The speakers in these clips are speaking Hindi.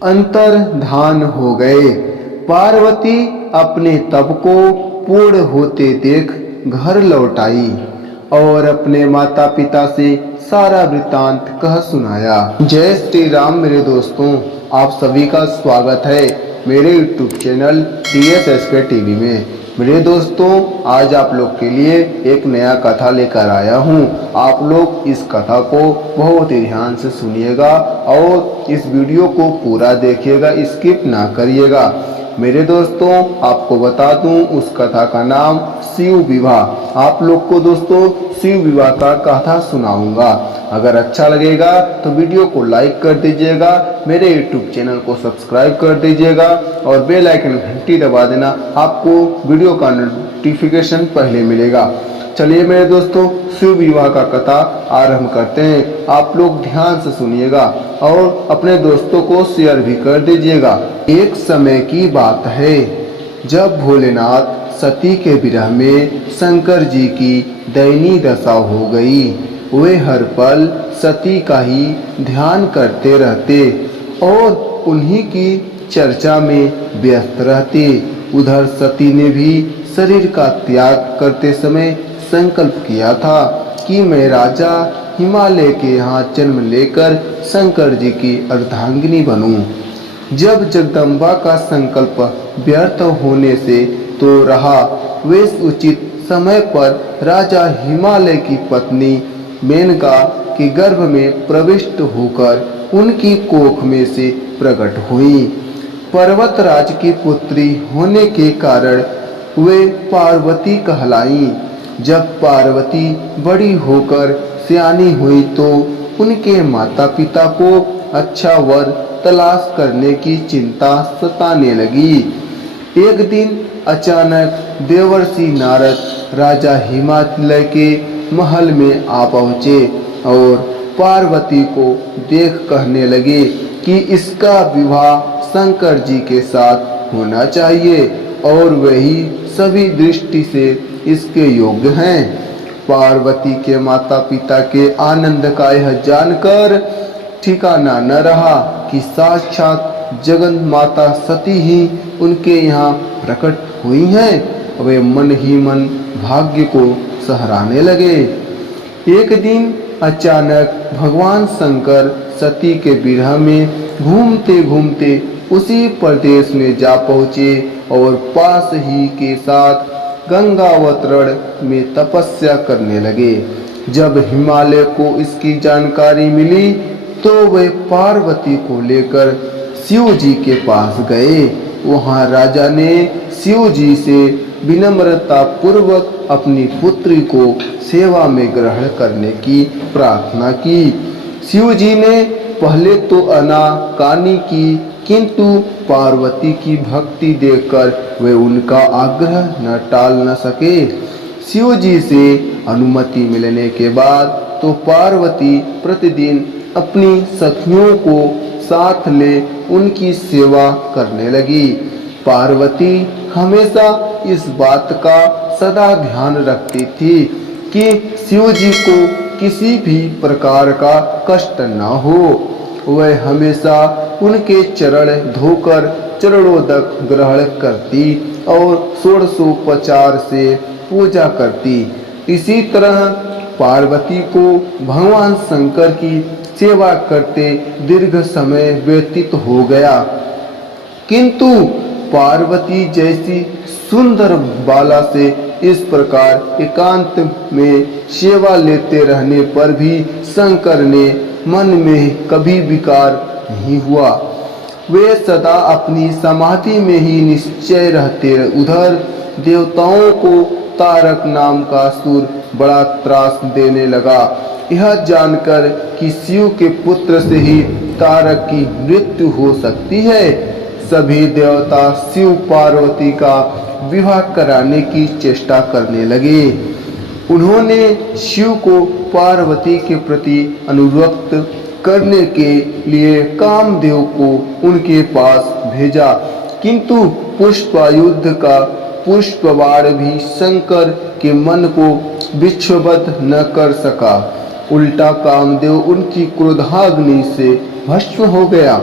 अंतर्धान हो गए। पार्वती अपने तप को पूर्ण होते देख घर लौट आई और अपने माता पिता से सारा वृतांत कह सुनाया। जय श्री राम मेरे दोस्तों, आप सभी का स्वागत है मेरे YouTube चैनल DSSK टीवी में। मेरे दोस्तों, आज आप लोग के लिए एक नया कथा लेकर आया हूँ। आप लोग इस कथा को बहुत ही ध्यान से सुनिएगा और इस वीडियो को पूरा देखिएगा, स्किप ना करिएगा। मेरे दोस्तों, आपको बता दूं, उस कथा का नाम शिव विवाह। आप लोग को दोस्तों शिव विवाह का कथा सुनाऊंगा। अगर अच्छा लगेगा तो वीडियो को लाइक कर दीजिएगा, मेरे YouTube चैनल को सब्सक्राइब कर दीजिएगा और बेल आइकन घंटी दबा देना, आपको वीडियो का नोटिफिकेशन पहले मिलेगा। चलिए मेरे दोस्तों, शिव विवाह का कथा आरंभ करते हैं। आप लोग ध्यान से सुनिएगा और अपने दोस्तों को शेयर भी कर दीजिएगा। एक समय की बात है जब भोलेनाथ सती के विरह में शंकर जी की दयनीय दशा हो गई। वे हर पल सती का ही ध्यान करते रहते और उन्हीं की चर्चा में व्यस्त रहते। उधर सती ने भी शरीर का त्याग करते समय संकल्प किया था कि मैं राजा हिमालय के यहाँ जन्म लेकर शंकर जी की अर्धांगिनी बनूं। जब जगदम्बा का संकल्प व्यर्थ होने से तो रहा, वे उचित समय पर राजा हिमालय की पत्नी मेनका के गर्भ में प्रविष्ट होकर उनकी कोख में से प्रकट हुई। पर्वतराज की पुत्री होने के कारण वे पार्वती कहलाईं। जब पार्वती बड़ी होकर सियानी हुई तो उनके माता पिता को अच्छा वर तलाश करने की चिंता सताने लगी। एक दिन अचानक देवर्षि नारद राजा हिमालय के महल में आ पहुँचे और पार्वती को देख कहने लगे कि इसका विवाह शंकर जी के साथ होना चाहिए और वही सभी दृष्टि से इसके योग्य हैं। पार्वती के माता पिता के आनंद का यह जानकर ठिकाना न रहा कि साक्षात जगन माता सती ही उनके यहाँ प्रकट हुई हैं। वे मन ही मन भाग्य को सहराने लगे। एक दिन अचानक भगवान शंकर सती के विरह में घूमते घूमते उसी प्रदेश में जा पहुँचे और पास ही के साथ गंगावतरण में तपस्या करने लगे। जब हिमालय को इसकी जानकारी मिली तो वे पार्वती को लेकर शिव जी के पास गए। वहां राजा ने शिव जी से विनम्रता पूर्वक अपनी पुत्री को सेवा में ग्रहण करने की प्रार्थना की। शिव जी ने पहले तो आनाकानी की, किंतु पार्वती की भक्ति देखकर वे उनका आग्रह न टाल न सके। शिव जी से अनुमति मिलने के बाद तो पार्वती प्रतिदिन अपनी सखियों को साथ ले उनकी सेवा करने लगी। पार्वती हमेशा इस बात का सदा ध्यान रखती थी कि शिव जी को किसी भी प्रकार का कष्ट न हो। वह हमेशा उनके चरण धोकर चरणोदक ग्रहण करती और षोडशोपचार से पूजा करती। इसी तरह पार्वती को भगवान शंकर की सेवा करते दीर्घ समय व्यतीत हो गया, किंतु पार्वती जैसी सुंदर बाला से इस प्रकार एकांत में सेवा लेते रहने पर भी शंकर ने मन में कभी विकार नहीं हुआ। वे सदा अपनी समाधि में ही निश्चय रहते। उधर देवताओं को तारक नाम का असुर बड़ा त्रास देने लगा। यह जानकर कि शिव के पुत्र से ही तारक की मृत्यु हो सकती है, सभी देवता शिव पार्वती का विवाह कराने की चेष्टा करने लगे। उन्होंने शिव को पार्वती के प्रति अनुरक्त करने के लिए कामदेव को उनके पास भेजा, किंतु पुष्पायुध का पुष्पबाण भी शंकर के मन को विक्षुब्ध न कर सका। उल्टा कामदेव उनकी क्रोधाग्नि से भस्म हो गया।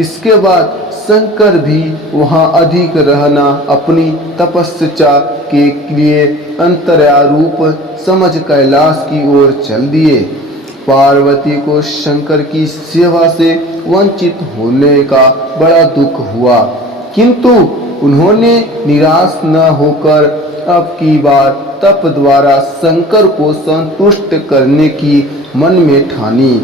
इसके बाद शंकर भी वहां अधिक रहना अपनी तपस्या के लिए अंतर्या रूप समझ कैलाश की ओर चल दिए। पार्वती को शंकर की सेवा से वंचित होने का बड़ा दुख हुआ, किंतु उन्होंने निराश न होकर अब की बार तप द्वारा शंकर को संतुष्ट करने की मन में ठानी।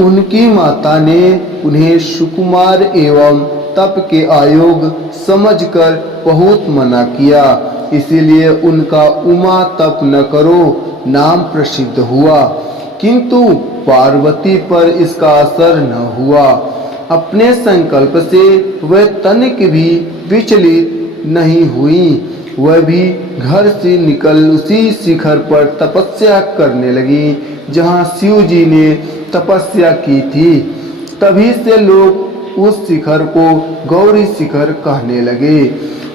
उनकी माता ने उन्हें सुकुमार एवं तप के आयोग समझकर बहुत मना किया, इसीलिए उनका उमा तप न करो नाम प्रसिद्ध हुआ, किंतु पार्वती पर इसका असर न हुआ। अपने संकल्प से वह तनिक भी विचलित नहीं हुई। वह भी घर से निकल उसी शिखर पर तपस्या करने लगी जहाँ शिव जी ने तपस्या की थी। तभी से लोग उस शिखर को गौरी शिखर कहने लगे।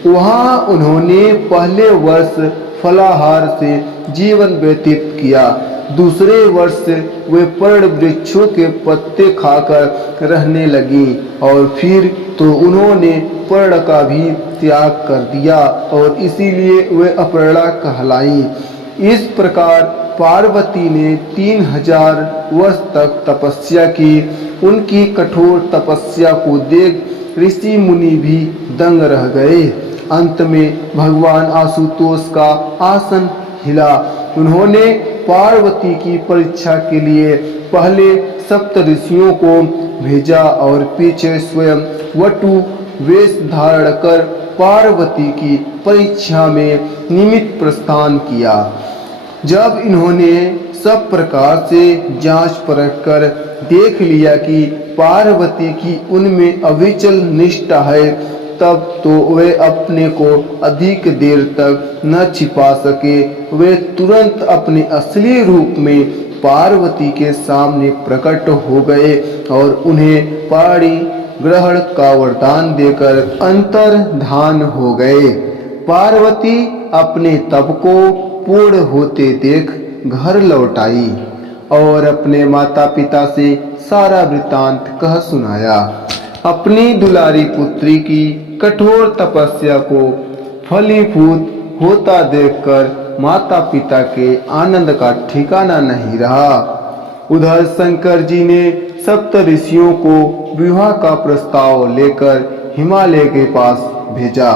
वहाँ उन्होंने पहले वर्ष फलाहार से जीवन व्यतीत किया, दूसरे वर्ष वे पेड़ वृक्षों के पत्ते खाकर रहने लगी और फिर तो उन्होंने पेड़ का भी त्याग कर दिया और इसीलिए वे अपर्णा कहलाई। इस प्रकार पार्वती ने 3000 वर्ष तक तपस्या की। उनकी कठोर तपस्या को देख ऋषि मुनि भी दंग रह गए। अंत में भगवान आशुतोष का आसन हिला। उन्होंने पार्वती की परीक्षा के लिए पहले सप्तऋषियों को भेजा और पीछे स्वयं वटु वेश धारण कर पार्वती की परीक्षा में निमित्त प्रस्थान किया। जब इन्होंने सब प्रकार से जांच परख कर देख लिया कि पार्वती की उनमें अविचल निष्ठा है, तब तो वे अपने को अधिक देर तक न छिपा सके। वे तुरंत अपने असली रूप में पार्वती के सामने प्रकट हो गए और उन्हें पाणी ग्रहण का वरदान देकर अंतर्धान हो गए। पार्वती अपने तप को पूर्ण होते देख घर लौट आई और अपने माता पिता से सारा वृतांत कह सुनाया। अपनी दुलारी पुत्री की कठोर तपस्या को फलीभूत होता देखकर माता पिता के आनंद का ठिकाना नहीं रहा। उधर शंकर जी ने सप्त ऋषियों को विवाह का प्रस्ताव लेकर हिमालय के पास भेजा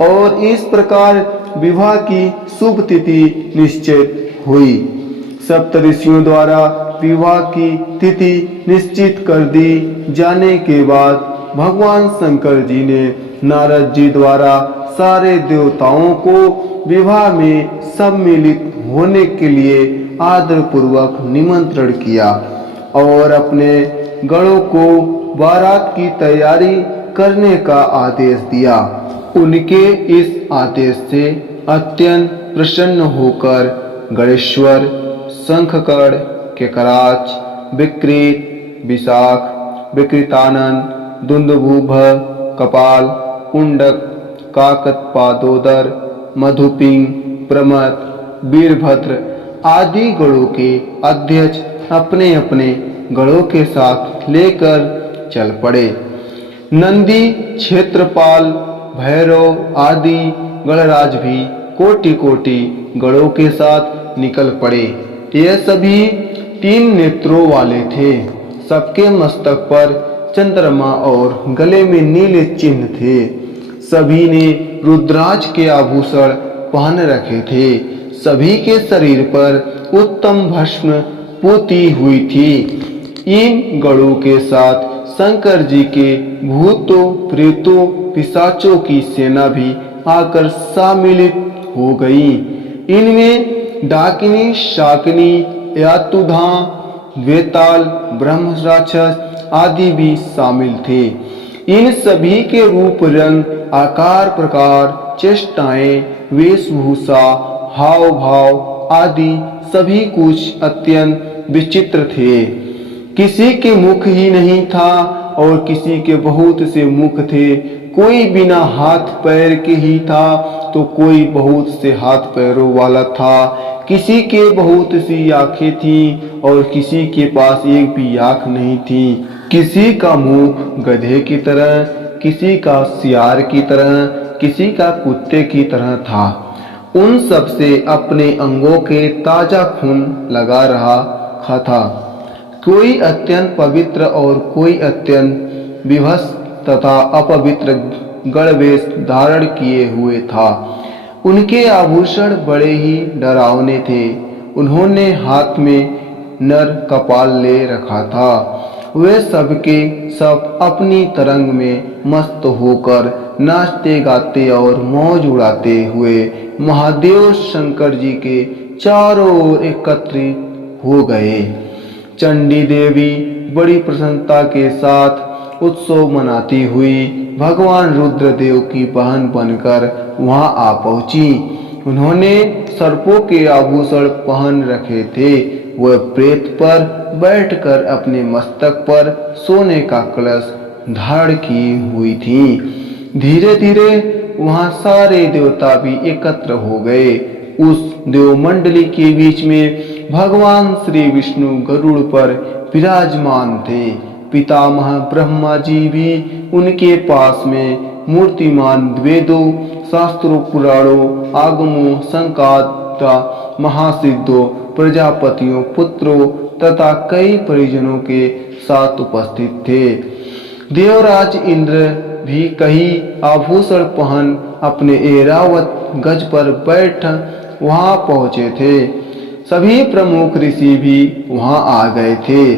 और इस प्रकार विवाह की शुभ तिथि निश्चित हुई। सप्त ऋषियों द्वारा विवाह की तिथि निश्चित कर दी जाने के बाद भगवान शंकर जी ने नारद जी द्वारा सारे देवताओं को विवाह में सम्मिलित होने के लिए आदर पूर्वक निमंत्रण किया और अपने गणों को बारात की तैयारी करने का आदेश दिया। उनके इस आदेश से अत्यंत प्रसन्न होकर गणेश्वर, शंखकर्ण, केकराच, विकृत, विशाख, विकृतानन, दुंदुभुभ, कपाल, कुंडक, काकतपादोदर, मधुपिंग, प्रमथ, वीरभद्र आदि गणों के अध्यक्ष अपने अपने गणों के साथ लेकर चल पड़े। नंदी, क्षेत्रपाल, भैरव आदि गणराज भी कोटि कोटि गणों के साथ निकल पड़े। ये सभी 3 नेत्रों वाले थे। सबके मस्तक पर चंद्रमा और गले में नीले चिन्ह थे। सभी ने रुद्राक्ष के आभूषण पहन रखे थे। सभी के शरीर पर उत्तम भस्म पोती हुई थी। इन गणों के साथ शंकर जी के भूतों, प्रेतों, पिशाचों की सेना भी आकर सम्मिलित हो गई। इनमें डाकिनी, शाकिनी, यातुधा, वेताल, ब्रह्म राक्षस आदि भी शामिल थे। इन सभी के रूप, रंग, आकार, प्रकार, चेष्टाएं, वेशभूषा, हाव भाव आदि सभी कुछ अत्यंत विचित्र थे। किसी के मुख ही नहीं था और किसी के बहुत से मुख थे। कोई बिना हाथ पैर के ही था तो कोई बहुत से हाथ पैरों वाला था। किसी के बहुत सी आंखें थीं और किसी के पास एक भी आंख नहीं थी। किसी का मुंह गधे की तरह, किसी का सियार की तरह, किसी का कुत्ते की तरह था। उन सब से अपने अंगों के ताजा खून लगा रहा था। कोई अत्यंत पवित्र और कोई अत्यंत विभत्स तथा अपवित्र गणवेश धारण किए हुए था। उनके आभूषण बड़े ही डरावने थे। उन्होंने हाथ में नर कपाल ले रखा था। वे सबके सब अपनी तरंग में मस्त होकर नाचते गाते और मौज उड़ाते हुए महादेव शंकर जी के चारों ओर एकत्रित हो गए। चंडी देवी बड़ी प्रसन्नता के साथ उत्सव मनाती हुई भगवान रुद्रदेव की बहन बनकर वहां आ पहुंची। उन्होंने सर्पों के आभूषण पहन रखे थे। वह प्रेत पर बैठकर अपने मस्तक पर सोने का कलश धारण की हुई थी। धीरे धीरे वहां सारे देवता भी एकत्र हो गए। उस देवमंडली के बीच में भगवान श्री विष्णु गरुड़ पर विराजमान थे। पितामह ब्रह्मा जी भी उनके पास में मूर्तिमान वेदों, शास्त्रों, पुराणों, आगमों, संकाता, महासिद्धों, प्रजापतियों, पुत्रों तथा कई परिजनों के साथ उपस्थित थे। देवराज इंद्र भी कई आभूषण पहन अपने ऐरावत गज पर बैठ वहां पहुंचे थे। सभी प्रमुख ऋषि भी वहां आ गए थे।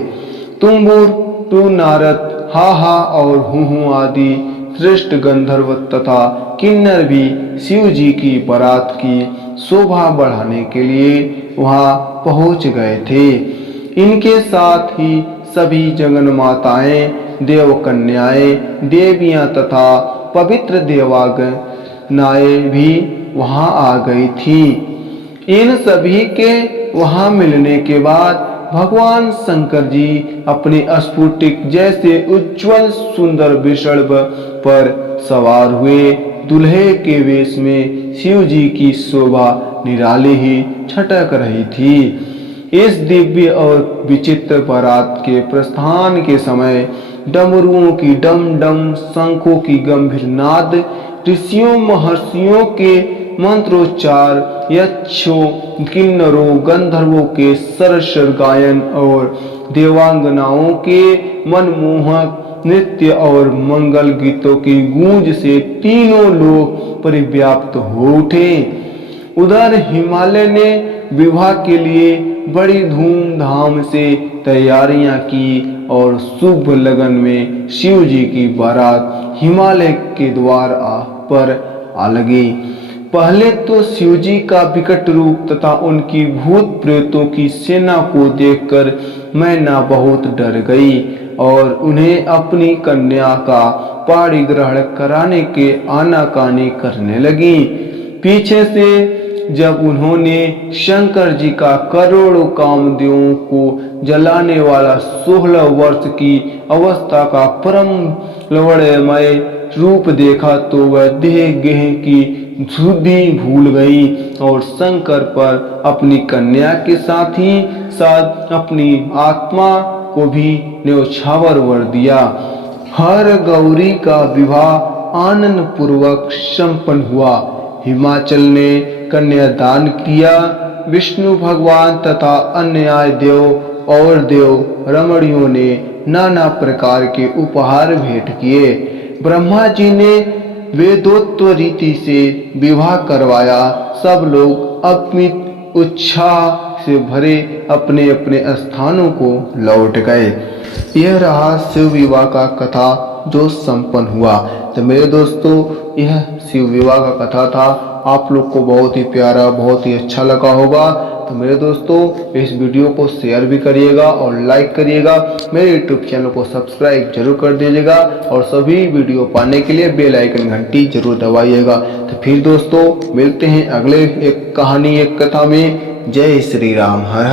तुम्बुर, टू नारद, हाहा और हूहू आदि श्रेष्ठ गंधर्व तथा किन्नर भी शिव जी की बारात की शोभा बढ़ाने के लिए वहां पहुंच गए थे। इनके साथ ही सभी जगन माताएं, देव कन्याएं, देवियां तथा पवित्र देवागनाएं भी वहां आ गई थी। इन सभी के वहां मिलने के बाद भगवान शंकर जी अपने स्फुटिक जैसे उज्जवल सुंदर वृषभ पर सवार हुए। दूल्हे के वेश में शिव जी की शोभा निराली ही छटक रही थी। इस दिव्य और विचित्र बारात के प्रस्थान के समय डमरुओं की डम डम, शंखों की गंभीर नाद, ऋषियों महर्षियों के मंत्रोच्चार, यक्षों, किन्नरों, गंधर्वों के सरस्वर गायन और देवांगनाओं के मनमोहक नृत्य और मंगल गीतों की गूंज से तीनों लोग परिव्याप्त हो उठे। उधर हिमालय ने विवाह के लिए बड़ी धूमधाम से तैयारियां की और शुभ लगन में शिव जी की बारात हिमालय के द्वार पर आ लगी। पहले तो शिव जी का विकट रूप तथा उनकी भूत प्रेतों की सेना को देखकर मैना बहुत डर गई और उन्हें अपनी कन्या का पाणी ग्रहण कराने के आनाकानी करने लगी। पीछे से जब उन्होंने शंकर जी का करोड़ों कामदेवों को जलाने वाला 16 वर्ष की अवस्था का परम लवणमय रूप देखा तो वह देह गेह की शुद्धि भूल गई और शंकर पर अपनी कन्या के साथ ही साथ अपनी आत्मा को भी न्यौछावर वर दिया। हर गौरी का विवाह आनंद पूर्वक संपन्न हुआ। हिमाचल ने कन्यादान किया। विष्णु भगवान तथा अन्य देव और देव रमणियों ने नाना प्रकार के उपहार भेंट किए। ब्रह्मा जी ने वेदोक्त रीति से विवाह करवाया। सब लोग अमित उत्साह से भरे अपने अपने स्थानों को लौट गए। यह रहा शिव विवाह का कथा जो संपन्न हुआ। तो मेरे दोस्तों, यह शिव विवाह का कथा था। आप लोग को बहुत ही प्यारा, बहुत ही अच्छा लगा होगा। तो मेरे दोस्तों, इस वीडियो को शेयर भी करिएगा और लाइक करिएगा। मेरे यूट्यूब चैनल को सब्सक्राइब जरूर कर दीजिएगा और सभी वीडियो पाने के लिए बेल आइकन घंटी जरूर दबाइएगा। तो फिर दोस्तों मिलते हैं अगले एक कहानी, एक कथा में। जय श्री राम। हर हर